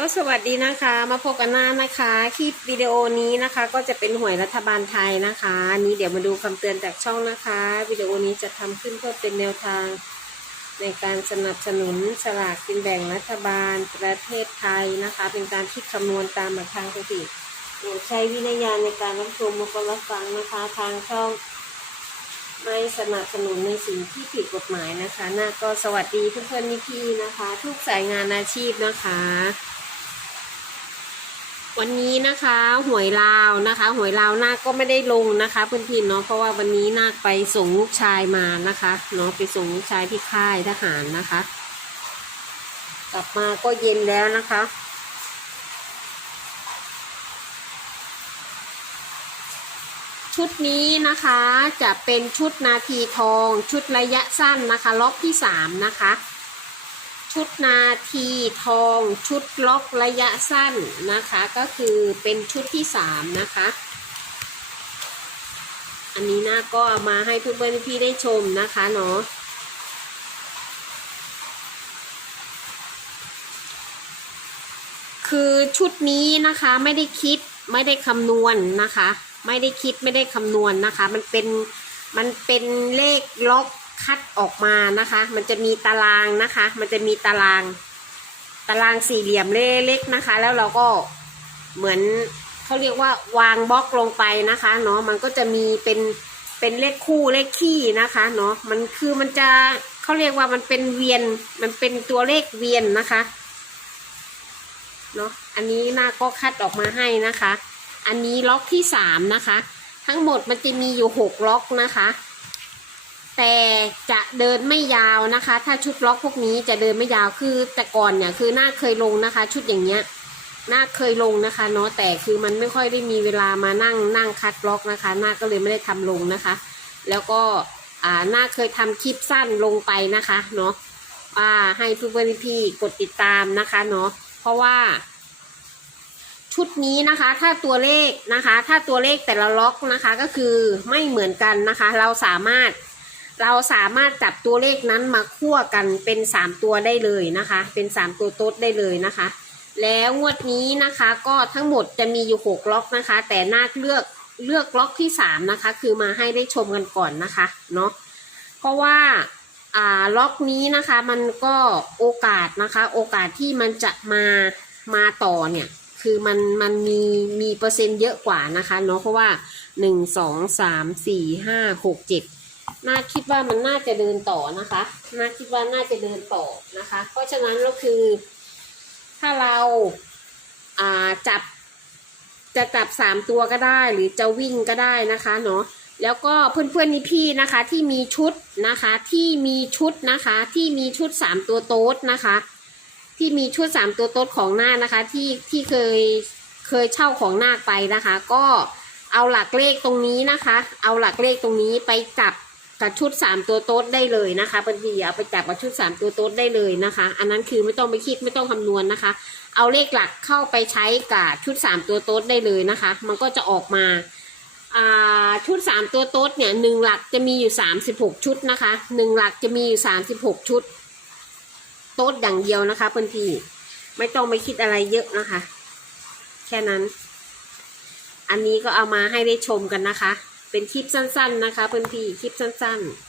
ก็สวัสดีนะคะ มาพบกันหน้านะคะคลิปวิดีโอนี้นะคะ ก็จะเป็นหวยรัฐบาลไทยนะคะอันนี้เดี๋ยวมาดูคำเตือนจากช่องนะคะ วิดีโอนี้จะทำขึ้นเพื่อเป็นแนวทาง ในการสนับสนุนสลากกินแบ่งรัฐบาลประเทศไทยนะคะ เป็นการคิดคำนวณตามมาทางสถิติโปรดใช้วิญญาณในการรับชมและรับฟังนะคะ ทางช่องไม่สนับสนุนในสิ่งที่ผิดกฎหมายนะคะน่าก็สวัสดีเพื่อนๆพี่ๆนะคะ ทุกสายงานอาชีพนะคะ วันนี้นะคะหวยลาวนะคะหวยลาวนาคก็ไม่ได้ลงนะคะเพื่อนๆเนาะเพราะว่าวันนี้นาคไปส่งลูกชายมานะคะเนาะไปส่งลูกชายที่ค่ายทหารนะคะ กลับมาก็เย็นแล้วนะคะ ชุดนี้นะคะจะเป็นชุดนาทีทองชุดระยะสั้นนะคะล็อกที่สามนะคะ ชุดนาทีทอง ชุดล็อกระยะสั้นนะคะ ก็คือเป็นชุดที่สามนะคะ อันนี้นะก็มาให้เพื่อนๆพี่ได้ชมนะคะเนาะคือชุดนี้นะคะไม่ได้คิดไม่ได้คำนวณนะคะ ไม่ได้คิดไม่ได้คำนวณนะคะ มันเป็นมันเป็นเลขล็อก คัดออกมานะคะ มันจะมีตารางนะคะ มันจะมีตาราง ตารางสี่เหลี่ยมเล็กๆนะคะ แล้วเราก็เหมือนเขาเรียกว่าวางบล็อกลงไปนะคะเนาะมันก็จะมีเป็นเป็นเลขคู่เลขขี้นะคะเนาะมันคือมันจะเขาเรียกว่ามันเป็นเวียนมันเป็นตัวเลขเวียนนะคะเนาะอันนี้หน้าก็คัดออกมาให้นะคะ อันนี้ล็อกที่สามนะคะ ทั้งหมดมันจะมีอยู่หกล็อกนะคะ แต่จะเดินไม่ยาวนะคะ ถ้าชุดล็อกพวกนี้จะเดินไม่ยาวคือแต่ก่อนเนี่ยคือหน้าเคยลงนะคะ ชุดอย่างเงี้ยหน้าเคยลงนะคะเนาะแต่คือมันไม่ค่อยได้มีเวลามานั่งนั่งคัดล็อกนะคะ หน้าก็เลยไม่ได้ทำลงนะคะ แล้วก็อ่าหน้าเคยทำคลิปสั้นลงไปนะคะเนาะอ่าให้เพื่อนๆพี่กดติดตามนะคะเนาะเพราะว่า ชุดนี้นะคะ ถ้าตัวเลขนะคะ ถ้าตัวเลขแต่ละล็อกนะคะก็คือไม่เหมือนกันนะคะ เราสามารถ เราสามารถจับตัวเลขนั้นมาคั่วกันเป็นสามตัวได้เลยนะคะ เป็นสามตัวโต๊ดได้เลยนะคะ แล้วงวดนี้นะคะก็ทั้งหมดจะมีอยู่หกล็อกนะคะ แต่นาคเลือกเลือกล็อกที่สามนะคะ คือมาให้ได้ชมกันก่อนนะคะเนาะเพราะว่าอ่าล็อกนี้นะคะมันก็โอกาสนะคะ โอกาสที่มันจะมามาต่อเนี่ยคือมันมันมีมีเปอร์เซ็นต์เยอะกว่านะคะเนาะเพราะว่าหนึ่งสองสามสี่ห้าหกเจ็ด น่าคิดว่ามันน่าจะเดินต่อนะคะน่าคิดว่าน่าจะเดินต่อนะคะ เพราะฉะนั้นก็คือ ถ้าเราอ่าจับจะจับสามตัวก็ได้หรือจะวิ่งก็ได้นะคะเนาะแล้วก็เพื่อนๆนี่พี่นะคะที่มีชุดนะคะที่มีชุดนะคะที่มีชุดสามตัวโต๊ดนะคะ ที่มีชุดสามตัวโต๊ดของหน้าคนะคะที่ที่เคยเคยเช่าของนาคไปนะคะ ก็เอาหลักเลขตรงนี้นะคะ เอาหลักเลขตรงนี้ไปจับ กับชุดสามตัวโต๊ดได้เลยนะคะเพื่อนพี่เอาไปจับกับชุดสามตัวโต๊ดได้เลยนะคะ อันนั้นคือไม่ต้องไปคิดไม่ต้องคำนวณนะคะ เอาเลขหลักเข้าไปใช้กับชุดสามตัวโต๊ดได้เลยนะคะ มันก็จะออกมาอ่าชุดสามตัวโต๊ดเนี่ยหนึ่งหลักจะมีอยู่สามสิบหกชุดนะคะหนึ่งหลักจะมีอยู่สามสิบหกชุด โต๊ดอย่างเดียวนะคะเพื่อนพี่ไม่ต้องไปคิดอะไรเยอะนะคะ แค่นั้น อันนี้ก็เอามาให้ได้ชมกันนะคะ เป็นคลิปสั้นๆนะคะเพื่อนพี่คลิปสั้นๆ